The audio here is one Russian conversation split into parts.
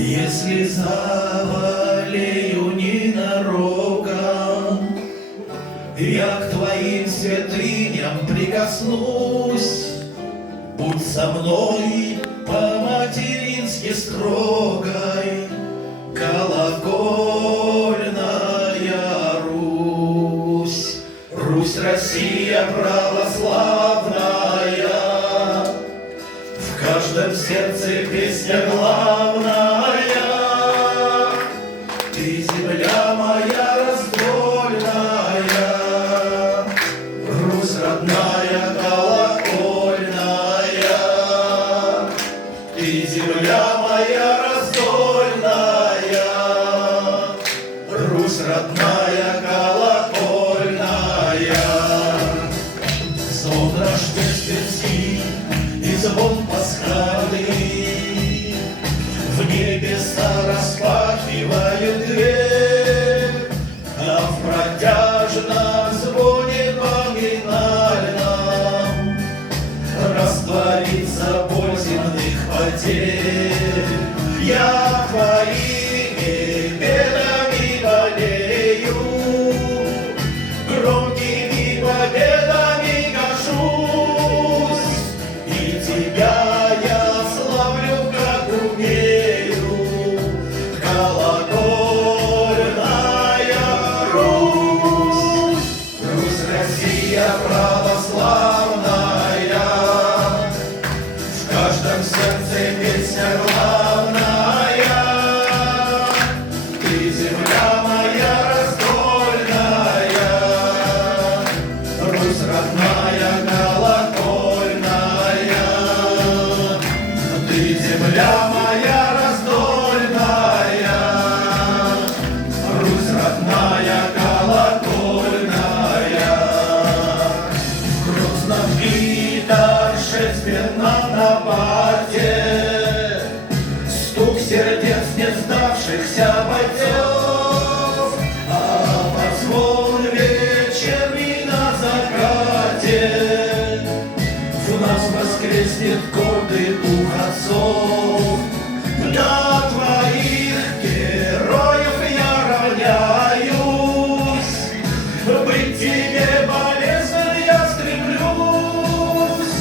Если заболею ненароком, я к твоим святыням прикоснусь. Будь со мной по-матерински строгой, колокольная Русь. Русь, Россия православная, в каждом сердце песня главная. Ты земля моя раздольная, Русь родная колокольная. Ты земля моя раздольная, Русь родная колокольная. Сон рождественский и звон пасхальный в небеса распахивают дверь, а в протяжном звоне поминальном растворится боль земных потерь. Я твоими бедами болею, громкими победами горжусь, и тебя я славлю, как умею. Колокольная Русь, Русь, Россия православная, в каждом сердце песня главная. Ты земля моя раздольная, Русь родная колокольная. Ты земля моя раздольная, Русь родная колокольная. В Грозном и торжественном нападе стук сердец не сдавшихся бойцов, а позвон вечерний на закате в нас воскреснет гордый дух отцов. На твоих героев я равняюсь, быть тебе полезным я стремлюсь,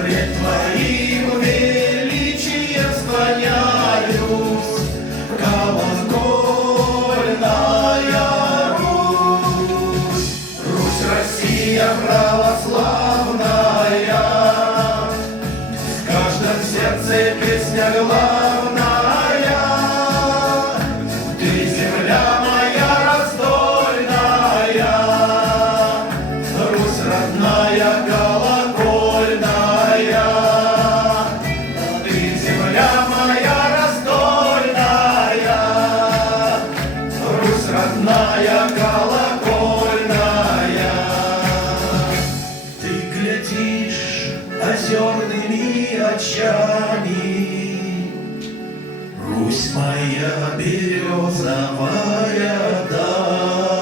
пред твоим величием склоняюсь. Колокольная Русь, Русь, Россия православная, в каждом сердце песня главная. Ты земля моя раздольная, Русь родная колокольная. Ты земля моя раздольная, Русь родная колокольная. Ты глядишь озерными очами, Русь моя березовая даль.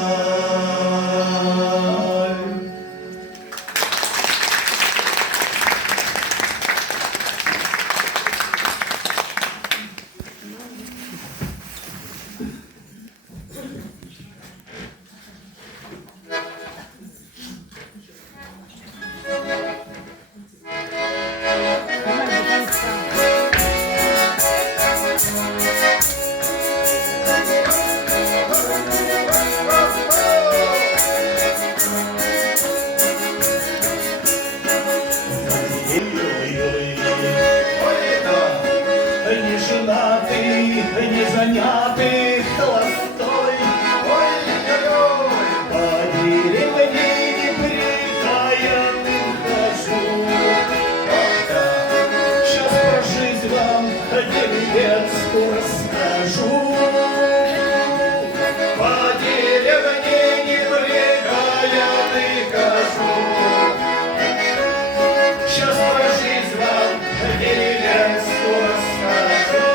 Неженатый, незанятый, холостой, ой-ой-ой, по деревне неприкаянным хожу. Ах-да, сейчас про жизнь вам деревенскую расскажу. По деревне неприкаянный хожу. Сейчас про жизнь вам деревенскую расскажу.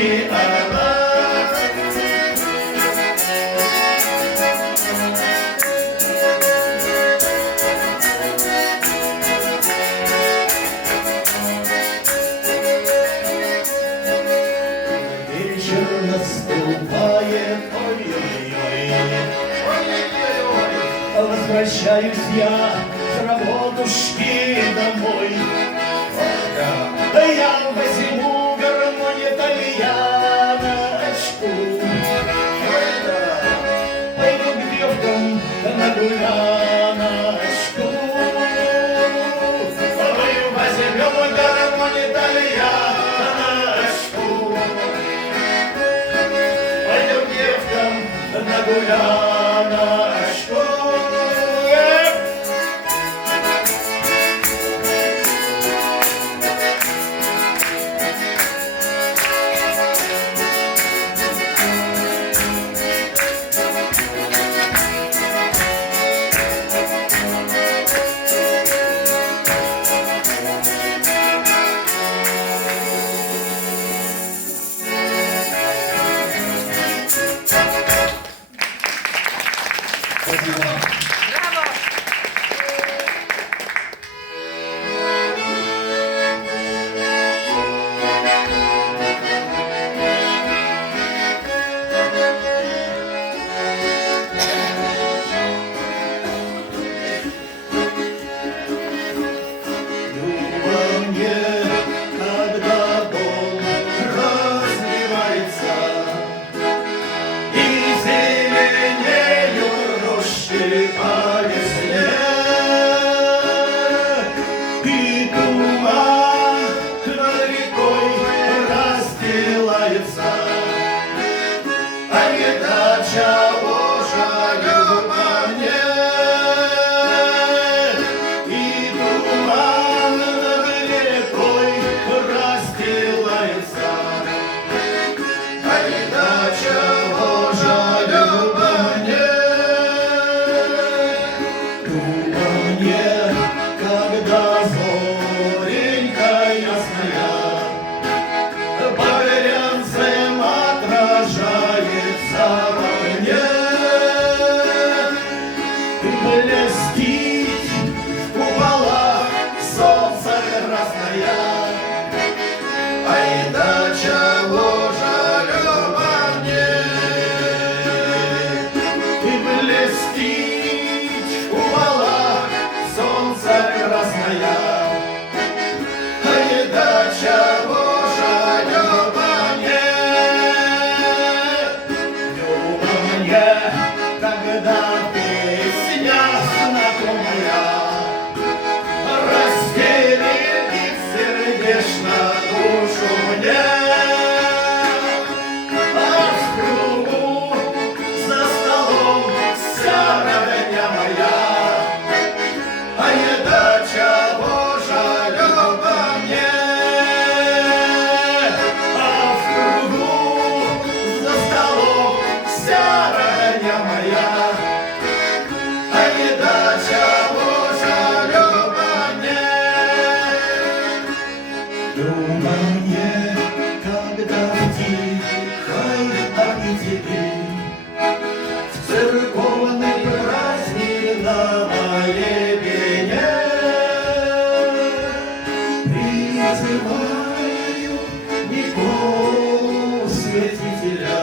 и она. Вечер наступает, ой-ой-ой, возвращаюсь я с работушки домой. Я возьму гармонь итальяночку, пойду к девкам на гуляночку. Мы возьмем гармонь итальяночку, пойдем к девкам на гуляночку. Призываю Николу Святителя.